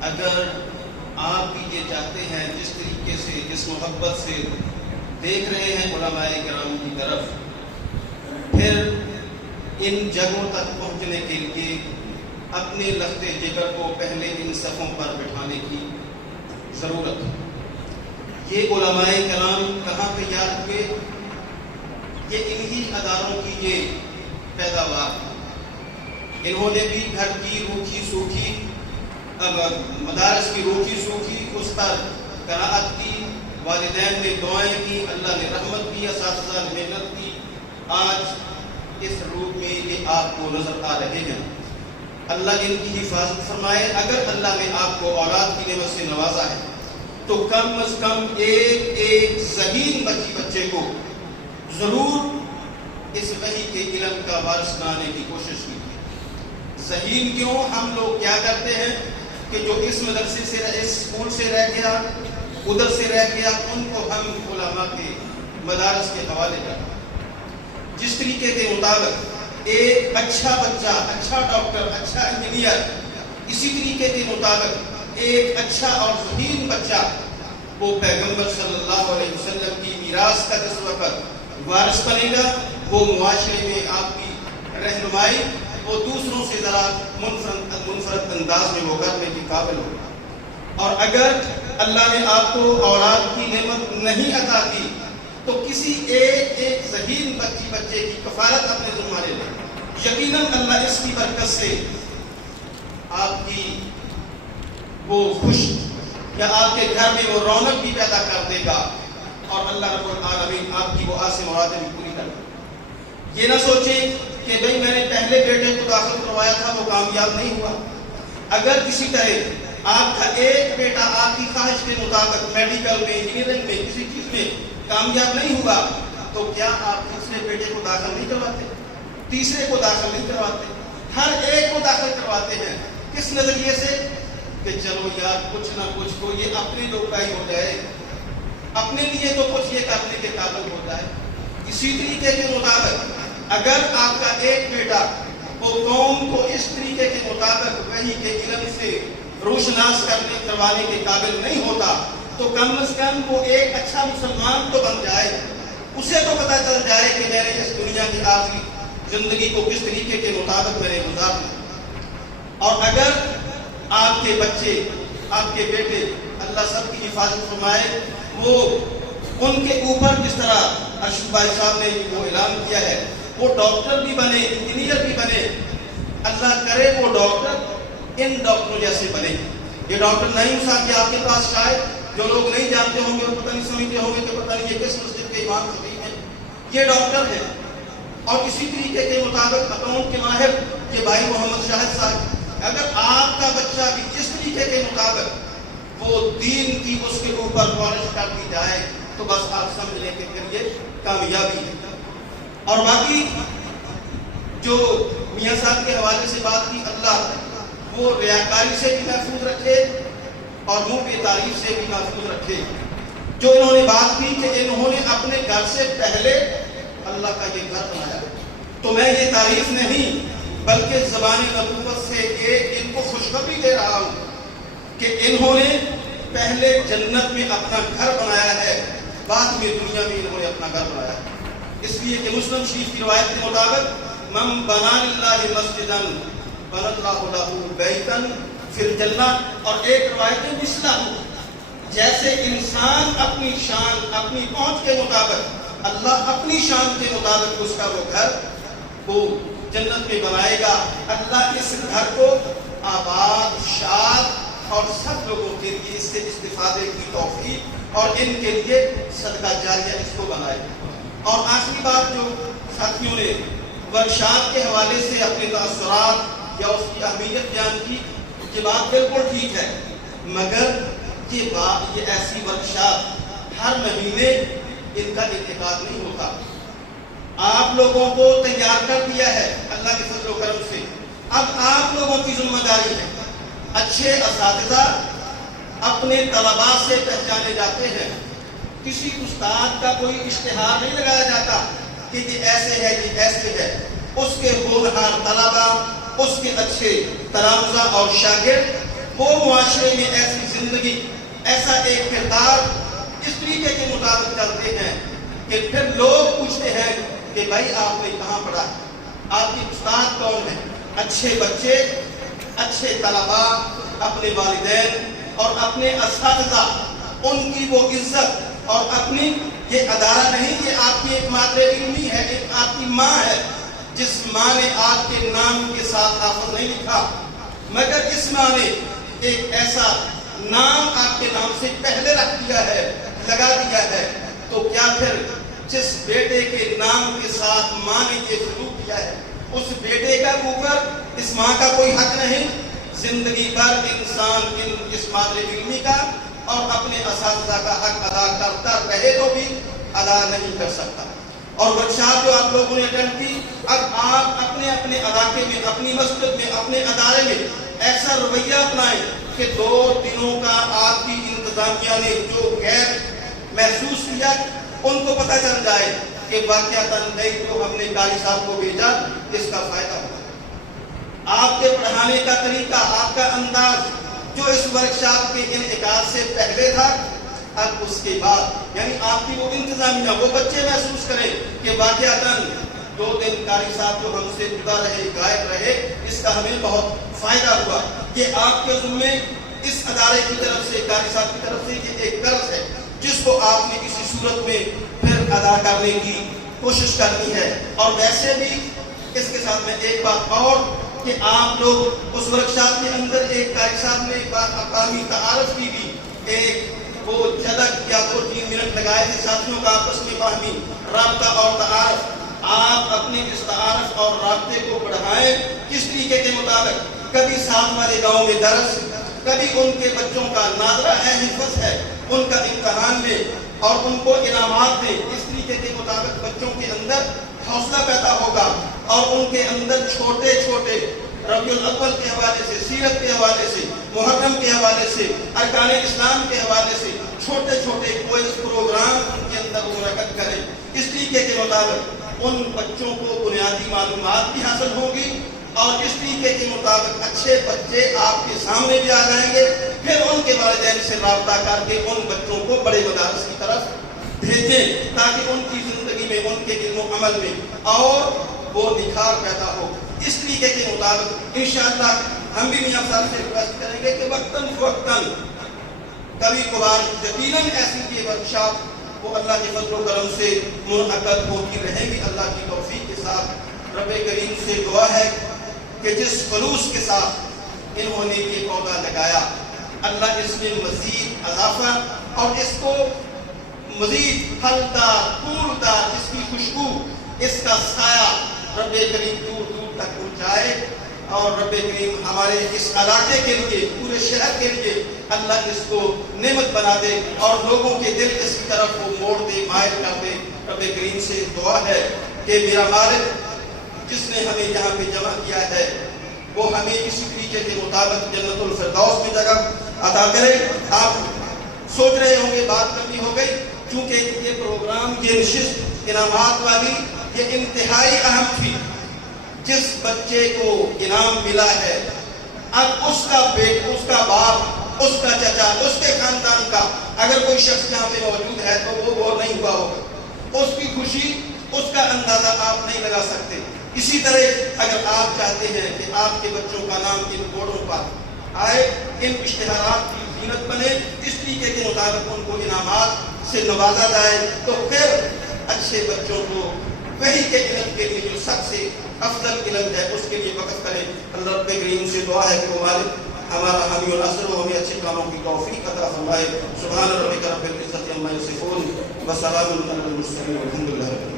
اگر آپ بھی یہ چاہتے ہیں جس طریقے سے جس محبت سے دیکھ رہے ہیں علماء کرام کی طرف، پھر ان جگہوں تک پہنچنے کے لیے اپنے لخت جگر کو پہلے ان صفوں پر بٹھانے کی ضرورت ہے۔ یہ علماء کرام کہاں تیار ہوئے؟ یہ انہی اداروں کی یہ پیداوار ہے۔ انہوں نے بھی گھر کی روکھی سوکھی مدارس کی روکھی سوکھی اس پر قناعت کی، والدین نے دعائیں کی، اللہ نے رحمت کی، اساتذہ نے محنت کی، آج اس روپ میں یہ آپ کو نظر آ رہے ہیں۔ اللہ ان کی حفاظت فرمائے۔ اگر اللہ نے آپ کو اولاد کی نعمت سے نوازا ہے تو کم از کم ایک ذہین بچے کو ضرور اس وحی کے علم کا وارث بنانے کی کوشش کی۔ ذہین کیوں؟ ہم لوگ کیا کرتے ہیں کہ جو اس مدرسے سے اس اسکول سے رہ گیا، ادھر سے رہ گیا، ان کو ہم علماء کے مدارس کے حوالے کرتے ہیں۔ جس طریقے کے مطابق ایک اچھا بچہ، اچھا ڈاکٹر، اچھا انجینئر، اسی طریقے کے مطابق ایک اچھا اور ذہین بچہ وہ پیغمبر صلی اللہ علیہ وسلم کی میراث کا جس وقت وارث بنے گا، وہ معاشرے میں آپ کی رہنمائی وہ دوسروں سے ذرا منفرد انداز میں وہ کرنے کے قابل ہوگا۔ اور اگر اللہ نے آپ کو اولاد کی نعمت نہیں عطا کی تو کسی ایک ذہین بچے کی کفالت اپنے ذمہ لے لیں، یقیناً اللہ اس کی برکت سے آپ کی وہ خوش یا آپ کے گھر میں وہ رونق بھی پیدا کر دے گا، اور اللہ رب العالمین آپ کی وہ آسے مرادیں بھی پوری کر دے گا۔ یہ نہ سوچیں کہ بھئی میں نے پہلے بیٹے کو داخل کروایا تھا وہ کامیاب نہیں ہوا۔ اگر کسی طرح آپ کا ایک بیٹا آپ کی خواہش کے مطابق میڈیکل میں، انجینئرنگ میں، کسی چیز میں کامیاب نہیں ہوا تو کیا آپ دوسرے بیٹے کو داخل نہیں کرواتے؟ تیسرے کو داخل نہیں کرواتے؟ ہر ایک کو داخل کرواتے ہیں۔ کس نظریے سے؟ کہ چلو یار کچھ نہ کچھ تو یہ اپنے لوگ کا ہی ہو جائے، اپنے لیے تو کچھ یہ کرنے کے قابل ہو جائے۔ اسی طریقے کے مطابق اگر آپ کا ایک بیٹا وہ قوم کو اس طریقے کے مطابق وحی کے علم سے روشناس کروانے کے قابل نہیں ہوتا تو کم از کم وہ ایک اچھا مسلمان تو بن جائے، اسے تو پتہ چل جائے کہ میں نے اس دنیا کی آخری زندگی کو کس طریقے کے مطابق میں نے گزارنا۔ اور اگر آپ کے بچے، آپ کے بیٹے، اللہ سب کی حفاظت فرمائے، وہ ان کے اوپر جس طرح ارشد بھائی صاحب نے وہ اعلان کیا ہے وہ ڈاکٹر بھی بنے، انجینئر بھی بنے، اللہ کرے وہ ڈاکٹر ان ڈاکٹروں جیسے بنے۔ یہ ڈاکٹر نعیم صاحب کے آپ کے پاس شاید جو لوگ نہیں جانتے ہوں گے، وہ پتہ نہیں سمجھتے ہوں گے کہ پتہ نہیں یہ کس مسجد کے امام خطیب ہیں، یہ ڈاکٹر ہیں۔ اور اسی طریقے کے مطابق اکاؤنٹ کے ماہر یہ بھائی محمد شاہد صاحب، اگر آپ کا بچہ بھی اس طریقے کے مطابق وہ دین کی اس کے اوپر پالش کر دی جائے تو بس آپ سمجھ لیں کہ پھر یہ کامیابی ہے۔ اور باقی جو میاں صاحب کے حوالے سے بات کی، اللہ وہ ریاکاری سے بھی محفوظ رکھے اور منہ کی تعریف سے بھی محفوظ رکھے۔ جو انہوں نے بات کی کہ انہوں نے اپنے گھر سے پہلے اللہ کا یہ گھر بنایا، تو میں یہ تعریف نہیں بلکہ زبان نبوت سے ایک ان کو خوشخبری دے رہا ہوں کہ انہوں نے پہلے جنت میں اپنا گھر بنایا ہے، بعد میں دنیا میں انہوں نے اپنا گھر بنایا ہے۔ اس لیے کہ مسلم شریف کی روایت کے مطابق من بنا للہ مسجدا بنى اللہ لہ بیتا فی الجنہ، اور ایک روایت میں مثلہ جیسے انسان اپنی شان، اپنی پہنچ کے مطابق، اللہ اپنی شان کے مطابق اس کا وہ گھر وہ جنت میں بنائے گا، اللہ اس گھر کو آباد، شاد اور سب لوگوں کے لیے اس سے استفادے کی توفیق اور ان کے لیے صدقہ جاریہ اس کو بنائے گا۔ اور آخری بات جو ساتھیوں نے ورکشاپ کے حوالے سے اپنے تاثرات یا اس کی اہمیت بیان کی، یہ بات بالکل ٹھیک ہے، مگر یہ ایسی ورکشاپ ہر مہینے ان کا انعقاد نہیں ہوتا۔ آپ لوگوں کو تیار کر دیا ہے اللہ کے فضل و کرم سے، اب آپ لوگوں کی ذمہ داری ہے۔ اچھے اساتذہ اپنے طلباء سے پہچانے جاتے ہیں، کسی استاد کا کوئی اشتہار نہیں لگایا جاتا کہ یہ ایسے ہے، یہ ایسے ہے۔ اس کے ہونہار طلباء، اس کے اچھے تلامذہ اور شاگرد وہ معاشرے میں ایسی زندگی، ایسا ایک کردار اس طریقے کے مطابق چلتے ہیں کہ پھر لوگ پوچھتے ہیں کہ بھائی آپ نے کہاں پڑھا ہے، آپ کی استاد کون ہے؟ اچھے بچے، اچھے طلبا، اپنے والدین اور اپنے اساتذہ، ان کی وہ عزت اور اپنی یہ ادارہ نہیں، یہ آپ کی ایک مادر علمی ہے، ایک آپ کی ماں ہے، جس ماں نے آپ کے نام کے ساتھ حافظ نہیں لکھا، مگر اس ماں نے ایک ایسا نام آپ کے نام سے پہلے رکھ دیا ہے، لگا دیا ہے۔ تو کیا پھر جس بیٹے کے نام کے ساتھ ماں نے یہ سلوک کیا ہے، اس بیٹے کا اوپر اس ماں کا کوئی حق نہیں؟ زندگی بھر انسان اس مادر علمی کا اور اپنے اساتذہ کا حق ادا کرتا رہے تو بھی ادا نہیں کر سکتا۔ اور ورکشاپ جو آپ لوگوں نے اٹینڈ کی، اب آپ اپنے اپنے علاقے میں، اپنی مسجد میں، اپنے ادارے میں ایسا رویہ اپنائیں کہ 2 دنوں کا آپ کی انتظامیہ نے جو غیر محسوس کیا، ان کو پتہ چل جائے کہ واقعتاً نہیں جو ہم نے قاری صاحب کو بھیجا اس کا فائدہ ہوگا۔ آپ کے پڑھانے کا طریقہ، آپ کا انداز جو اس ورکشاپ کے انعقاد سے پہلے تھا، اب اس کے بعد یعنی آپ کی وہ انتظامیہ، وہ بچے محسوس کریں کہ واقعتاً 2 دن قاری صاحب جو ہم سے جدا رہے، غائب رہے، اس کا ہمیں بہت فائدہ ہوا کہ آپ کے ذمے اس ادارے کی طرف سے، قاری صاحب کی طرف سے یہ ایک قرض ہے جس کو آپ نے کسی صورت میں پھر ادا کرنے کی کوشش کرنی ہے۔ اور ویسے بھی اس کے ساتھ میں ایک بات اور کہ آپ لوگ اس ورکشاپ کے اندر ایک قاری صاحب نے اقامی تعارف کی بھی ایک وہ جھلک یا 2-3 منٹ لگائے تھے ساتھیوں کا آپس میں باہمی رابطہ اور تعارف۔ آپ اپنے اس تعارف اور رابطے کو بڑھائیں کس طریقے کے مطابق؟ کبھی ساتھ والے گاؤں میں درس، کبھی ان کے بچوں کا ناظرہ ہے، حفظ ہے، ان کا امتحان لیں اور ان کو انعامات دیں۔ اس طریقے کے مطابق بچوں کے اندر حوصلہ پیدا ہوگا اور ان کے اندر چھوٹے چھوٹے ربیع الاول کے حوالے سے، سیرت کے حوالے سے، محرم کے حوالے سے، ارکان اسلام کے حوالے سے چھوٹے چھوٹے کوئی پروگرام ان کے اندر منعقد کریں۔ اس طریقے کے مطابق ان بچوں کو بنیادی معلومات بھی حاصل ہوگی اور اس طریقے کے مطابق اچھے بچے آپ کے سامنے بھی آ جائیں گے۔ پھر ان کے والدین سے رابطہ کر کے ان بچوں کو بڑے مدارس کی طرف بھیجیں تاکہ ان کی زندگی میں، ان کے علم و عمل میں اور وہ نکھار پیدا ہو۔ اس طریقے کے مطابق انشاءاللہ ہم بھی میاں صاحب سے ریکویسٹ کریں گے کہ وقتاً فوقتاً کبھی کبھار یقیناً ایسی یہ ورکشاپ وہ اللہ کے فضل و کرم سے منعقد ہوتی رہیں گی اللہ کی توفیق کے ساتھ۔ رب کریم سے دعا ہے کہ جس خلوص کے ساتھ انہوں نے یہ پودا لگایا، اللہ اس میں مزید اضافہ اور اس کو مزید پھلدار، پھولدار، اس کی خوشبو، اس کا سایہ رب کریم دور دور تک پہنچائے اور رب کریم ہمارے اس علاقے کے لیے، پورے شہر کے لیے اللہ اس کو نعمت بنا دے اور لوگوں کے دل اس کی طرف وہ موڑ دے، مائل کر دے۔ رب کریم سے دعا ہے کہ میرا مالک جس نے ہمیں یہاں پہ جمع کیا ہے وہ ہمیں اسی طریقے کے مطابق جنت الفردوس میں جگہ عطا کرے۔ آپ سوچ رہے ہوں گے بات لمبی ہو گئی، چونکہ یہ پروگرام، یہ نشست انعامات والی یہ انتہائی اہم تھی۔ جس بچے کو انعام ملا ہے، اب اس کا بیٹا، اس کا باپ، اس کا چچا، اس کے خاندان کا اگر کوئی شخص یہاں پہ موجود ہے تو وہ غور نہیں ہوا ہوگا۔ اس کی خوشی، اس کا اندازہ آپ نہیں لگا سکتے۔ اسی طرح اگر آپ چاہتے ہیں کہ آپ کے بچوں کا نام ان بورڈوں پر آئے، ان اشتہارات کی زینت بنے، اس طریقے کے مطابق ان کو انعامات سے نوازا جائے، تو پھر اچھے بچوں کو وحی کے علم کے لیے جو سب سے افضل علم ہے اس کے لیے وقف کریں۔ اللہ رب کریم سے دعا ہے کہ وہ مالک ہمارا حامی و ناصر و ہمیں اچھے کاموں کی توفیق عطا فرمائے۔ سبحان ربک رب العزت عما یصفون وسلام علی المرسلین والحمد للہ۔